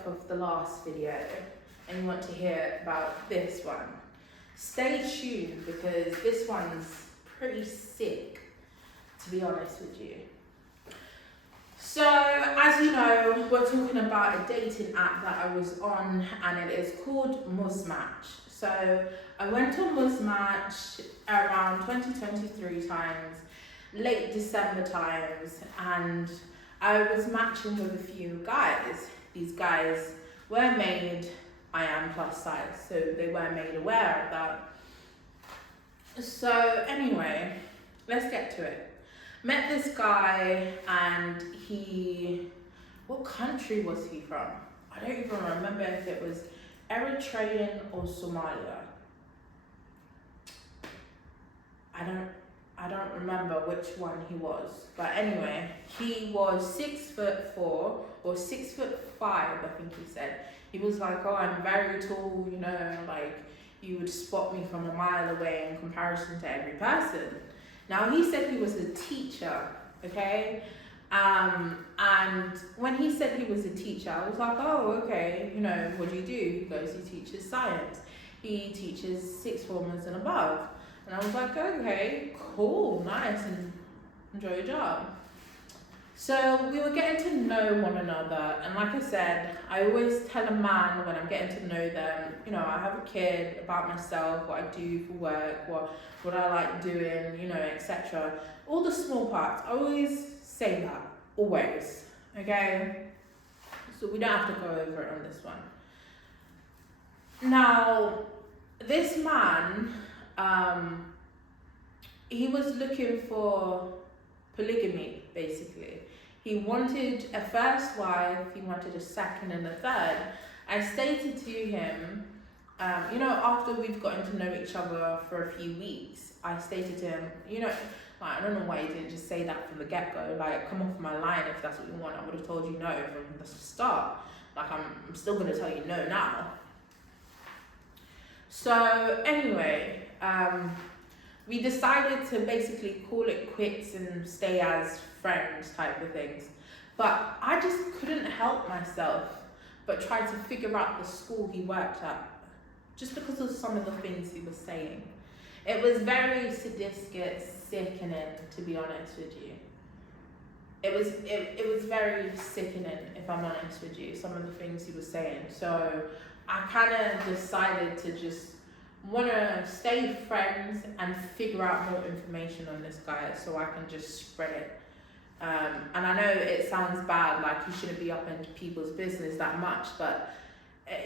off of the last video and you want to hear about this one, stay tuned because this one's pretty sick, to be honest with you. So, as you know, we're talking about a dating app that I was on, and it is called Muzzmatch. So, I went on Muzzmatch around 2023 times, late December times, and I was matching with a few guys. These guys were made, I am plus size, so they were made aware of that. So, anyway, let's get to it. Met this guy, and what country was he from? I don't even remember if it was Eritrean or Somalia. I don't remember which one he was. But anyway, he was 6'4" or 6'5", I think he said. He was like, oh, I'm very tall, you know, like you would spot me from a mile away in comparison to every person. Now, he said he was a teacher, okay? And when he said he was a teacher, I was like, oh, okay, you know, what do you do? He goes, he teaches science. He teaches sixth formers and above. And I was like, okay, cool, nice, and enjoy your job. So we were getting to know one another, and like I said, I always tell a man when I'm getting to know them, you know, I have a kid, about myself, what I do for work, what I like doing, you know, etc. All the small parts, I always say that, always, okay? So we don't have to go over it on this one. Now, this man, he was looking for polygamy, basically. He wanted a first wife, he wanted a second and a third. I stated to him, you know, after we've gotten to know each other for a few weeks, I stated to him, you know, like, I don't know why you didn't just say that from the get-go, like, come off my line if that's what you want. I would have told you no from the start. Like, I'm still going to tell you no now. So, anyway, we decided to basically call it quits and stay as friends type of things. But I just couldn't help myself but try to figure out the school he worked at, just because of some of the things he was saying. It was very sadistic, sickening, to be honest with you. It was very sickening, if I'm honest with you, some of the things he was saying. So I kind of decided to just want to stay friends and figure out more information on this guy so I can just spread it. And I know it sounds bad, like you shouldn't be up into people's business that much, but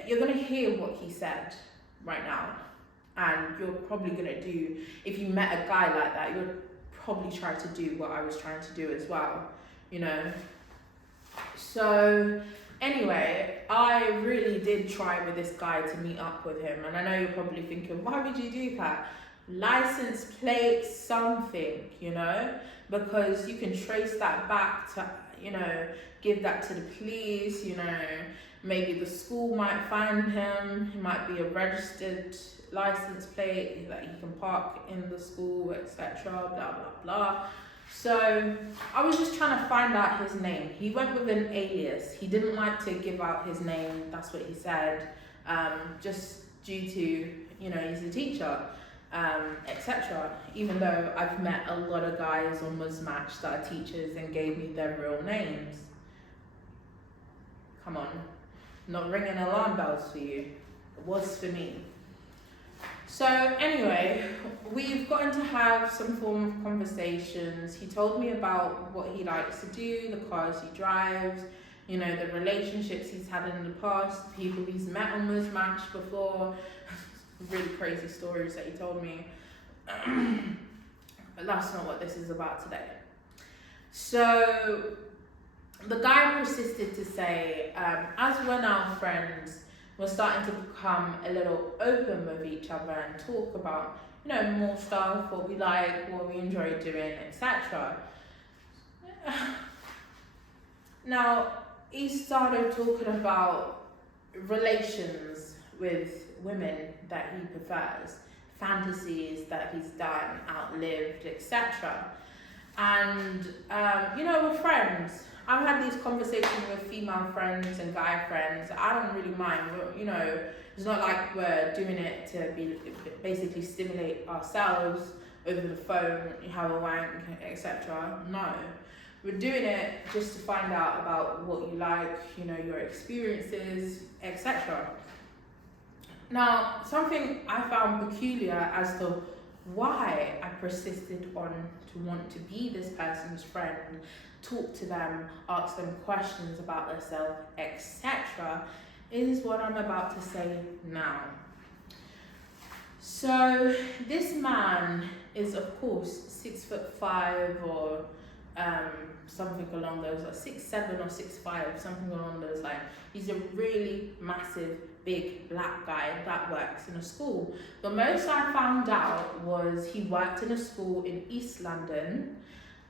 you're going to hear what he said right now. And you're probably going to do, if you met a guy like that, you'll probably try to do what I was trying to do as well, you know. So anyway, I really did try with this guy to meet up with him. And I know you're probably thinking, why would you do that? License plate, something, you know, because you can trace that back to, you know, give that to the police, you know, maybe the school might find him, he might be a registered license plate that he can park in the school, etc., blah, blah, blah. So I was just trying to find out his name. He went with an alias. He didn't like to give out his name, that's what he said, just due to, you know, he's a teacher. Etc. Even though I've met a lot of guys on Muzzmatch that are teachers and gave me their real names. Come on, not ringing alarm bells for you. It was for me. So anyway, we've gotten to have some form of conversations. He told me about what he likes to do, the cars he drives, you know, the relationships he's had in the past, people he's met on Muzzmatch before. Really crazy stories that he told me. But that's not what this is about today. So the guy persisted to say, as we're now friends, we're starting to become a little open with each other and talk about, you know, more stuff, what we like, what we enjoy doing, etc. Now, he started talking about relations with women that he prefers, fantasies that he's done, outlived, etc. And, you know, we're friends. I've had these conversations with female friends and guy friends. I don't really mind. You know, it's not like we're doing it to be basically stimulate ourselves over the phone, have a wank, etc. No, we're doing it just to find out about what you like, you know, your experiences, etc. Now, something I found peculiar as to why I persisted on to want to be this person's friend, talk to them, ask them questions about themselves, etc., is what I'm about to say now. So this man is, of course, 6'5" or something along those lines, 6'7" or 6'5", something along those lines. He's a really massive, big black guy that works in a school. The most I found out was he worked in a school in East London,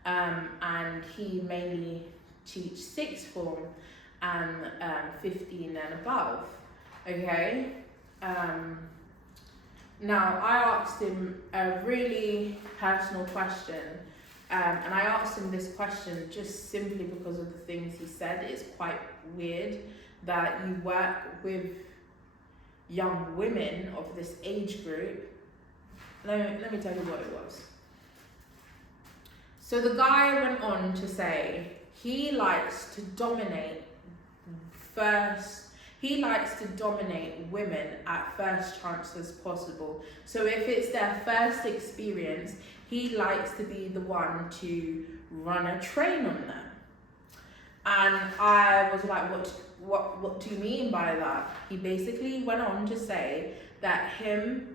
and he mainly teach sixth form and 15 and above. Okay. Now I asked him a really personal question. And I asked him this question just simply because of the things he said. It's quite weird that you work with young women of this age group. Let me tell you what it was. So the guy went on to say he likes to dominate women at first chance as possible. So if it's their first experience, he likes to be the one to run a train on them. And I was like, what do you mean by that? He basically went on to say that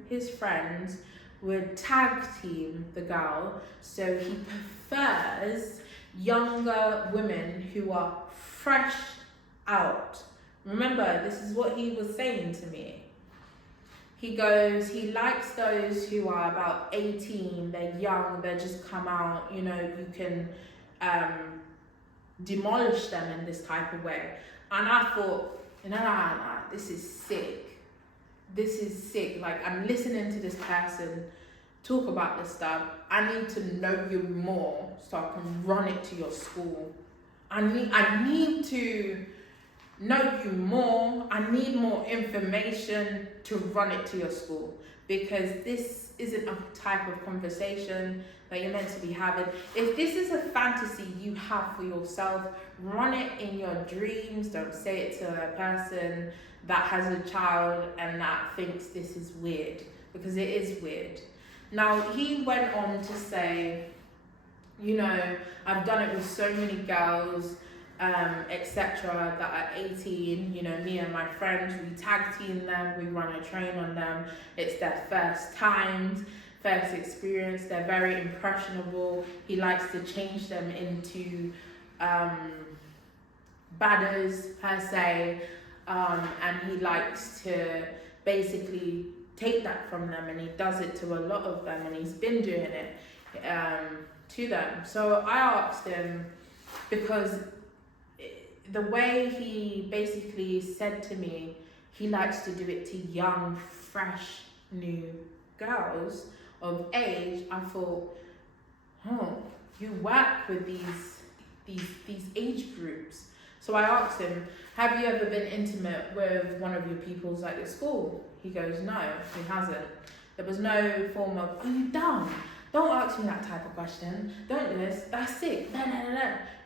his friends would tag team the girl, so he prefers younger women who are fresh out. Remember, this is what he was saying to me. He goes, he likes those who are about 18, they're young, they just come out, you know, you can demolish them in this type of way. And I thought, nah, this is sick. This is sick. Like, I'm listening to this person talk about this stuff. I need to know you more so I can run it to your school. I need to know you more. I need more information to run it to your school, because this isn't a type of conversation that you're meant to be having. If this is a fantasy you have for yourself, run it in your dreams. Don't say it to a person that has a child and that thinks this is weird, because it is weird. Now, he went on to say, you know, I've done it with so many girls, etc., that are 18, you know, me and my friends, we tag team them, we run a train on them. It's their first times, first experience, they're very impressionable. He likes to change them into badders per se, and he likes to basically take that from them, and he does it to a lot of them, and he's been doing it to them. So I asked him, because the way he basically said to me, he likes to do it to young, fresh, new girls of age. I thought, you work with these age groups. So I asked him, have you ever been intimate with one of your pupils at your school? He goes, no, he hasn't. There was no form of, are you dumb? Don't ask me that type of question. Don't do this. That's sick. No.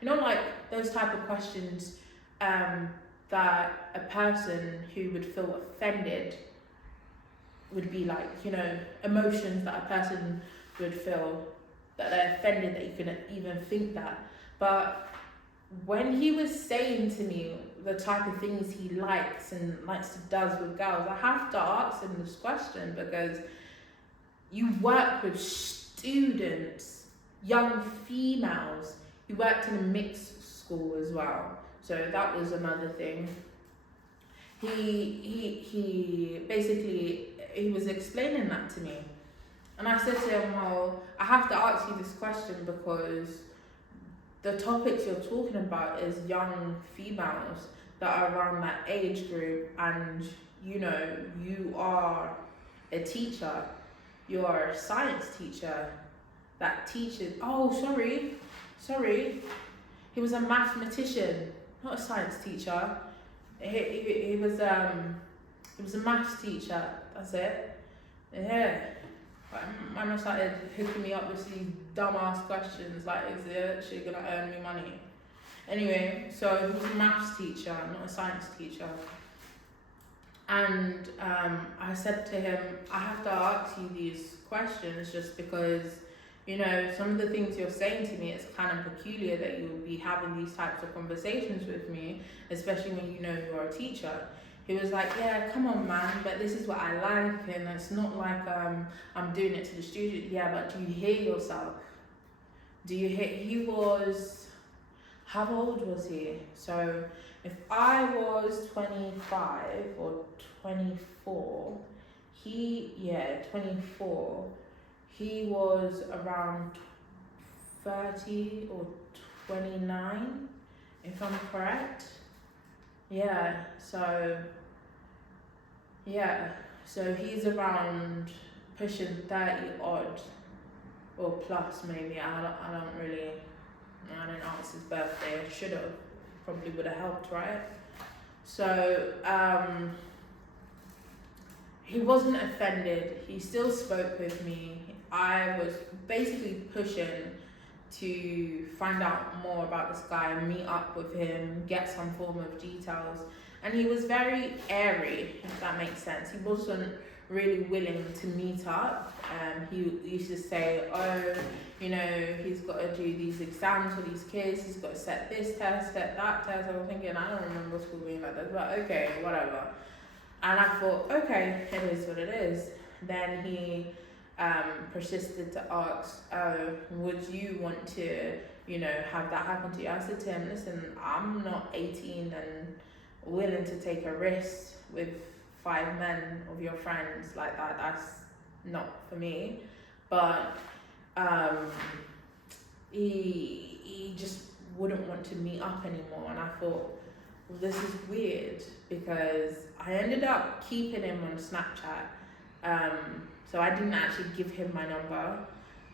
You know, like those type of questions that a person who would feel offended would be like, you know, emotions that a person would feel that they're offended that you can even think that. But when he was saying to me the type of things he likes to does with girls, I have to ask him this question, because you work with students, young females. He worked in a mixed school as well, so that was another thing. He basically, he was explaining that to me, and I said to him, well, I have to ask you this question because the topics you're talking about is young females that are around that age group, and you know, you are a teacher, you are a science teacher that teaches, He was a mathematician, not a science teacher. He was a maths teacher. That's it. Yeah. When I started hooking me up with these dumbass questions, like, is it actually gonna earn me money? Anyway, so he was a maths teacher, not a science teacher. And I said to him, I have to ask you these questions just because, you know, some of the things you're saying to me, it's kind of peculiar that you would be having these types of conversations with me, especially when you know you're a teacher. He was like, yeah, come on, man, but this is what I like, and it's not like I'm doing it to the student. Yeah, but do you hear yourself? Do you hear? He was, how old was he? So if I was 25 or 24, 24, he was around 30 or 29, if I'm correct. So he's around pushing 30 odd or plus maybe. I didn't ask his birthday. I should have. Probably would have helped, right? So he wasn't offended. He still spoke with me. I was basically pushing to find out more about this guy, meet up with him, get some form of details. And he was very airy, if that makes sense. He wasn't really willing to meet up. He used to say, oh, you know, he's got to do these exams for these kids, he's got to set this test, set that test. I was thinking, I don't remember school being like that, but okay, whatever. And I thought, okay, it is what it is. Then he persisted to ask, oh, would you want to, you know, have that happen to you? I said to him, listen, I'm not 18 and willing to take a risk with 5 men of your friends like that. That's not for me. But he just wouldn't want to meet up anymore, and I thought, well, this is weird, because I ended up keeping him on Snapchat. So I didn't actually give him my number.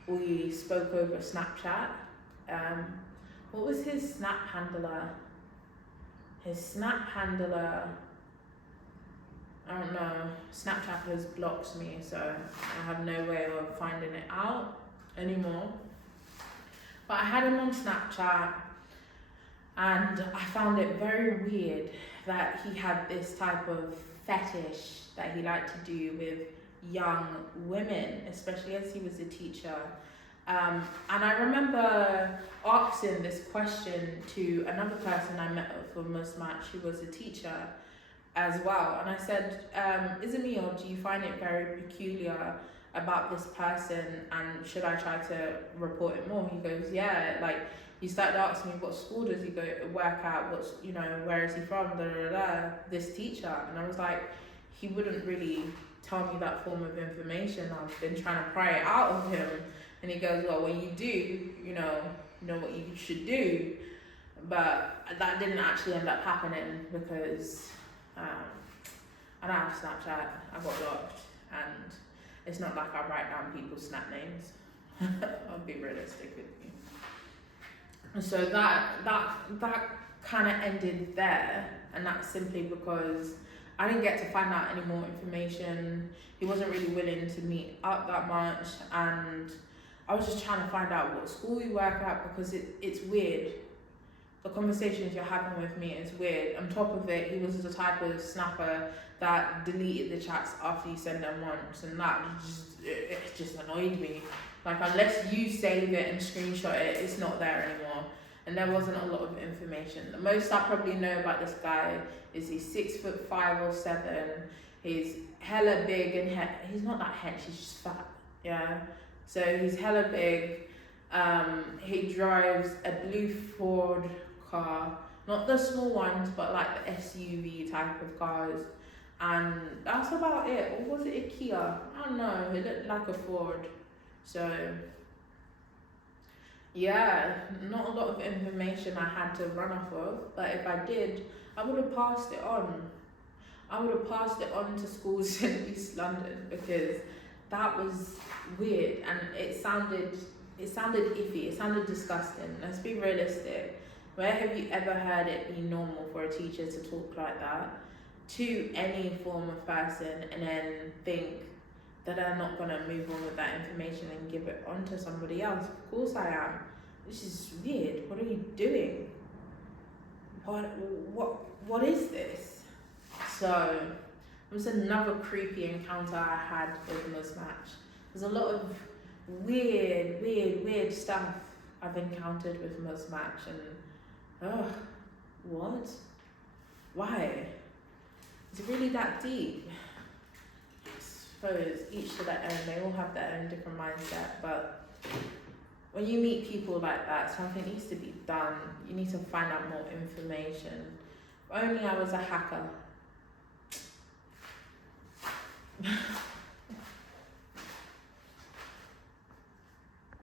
We spoke over Snapchat. What was his Snap handler? His Snap handler, I don't know. Snapchat has blocked me, so I have no way of finding it out anymore. But I had him on Snapchat, and I found it very weird that he had this type of fetish that he liked to do with young women, especially as he was a teacher. And I remember asking this question to another person I met for Muzzmatch who was a teacher as well. And I said, is it me, or do you find it very peculiar about this person, and should I try to report it more? He goes, yeah, like, he started asking me what school does he go work at, what's, you know, where is he from, this teacher. And I was like, he wouldn't really tell me that form of information. I've been trying to pry it out of him. And he goes, well, when you do, you know what you should do. But that didn't actually end up happening, because I don't have Snapchat. I got blocked, and it's not like I write down people's Snap names. I'll be realistic with you. So that kind of ended there, and that's simply because I didn't get to find out any more information. He wasn't really willing to meet up that much, and I was just trying to find out what school you work at, because it's weird. The conversations you're having with me is weird. On top of it, he was the type of snapper that deleted the chats after you send them once, and that it just annoyed me. Like, unless you save it and screenshot it, it's not there anymore. And there wasn't a lot of information. The most I probably know about this guy is he's 6'5" or 7". He's hella big, and he's not that hench, he's just fat. Yeah. So he's hella big. He drives a blue Ford car, not the small ones, but like the SUV type of cars. And that's about it. Or was it a Kia? I don't know. It looked like a Ford. So yeah, not a lot of information I had to run off of. But if I did, I would have passed it on. I would have passed it on to schools in East London, because that was weird, and it sounded iffy. It sounded disgusting. Let's be realistic. Where have you ever heard it be normal for a teacher to talk like that to any form of person and then think that they're not going to move on with that information and give it on to somebody else? Of course I am. This is weird. What are you doing? What is this? So it was another creepy encounter I had with Muzzmatch. There's a lot of weird stuff I've encountered with Muzzmatch, and what? Why? Is it really that deep? I suppose each to their own. They all have their own different mindset, but when you meet people like that, something needs to be done. You need to find out more information. If only I was a hacker.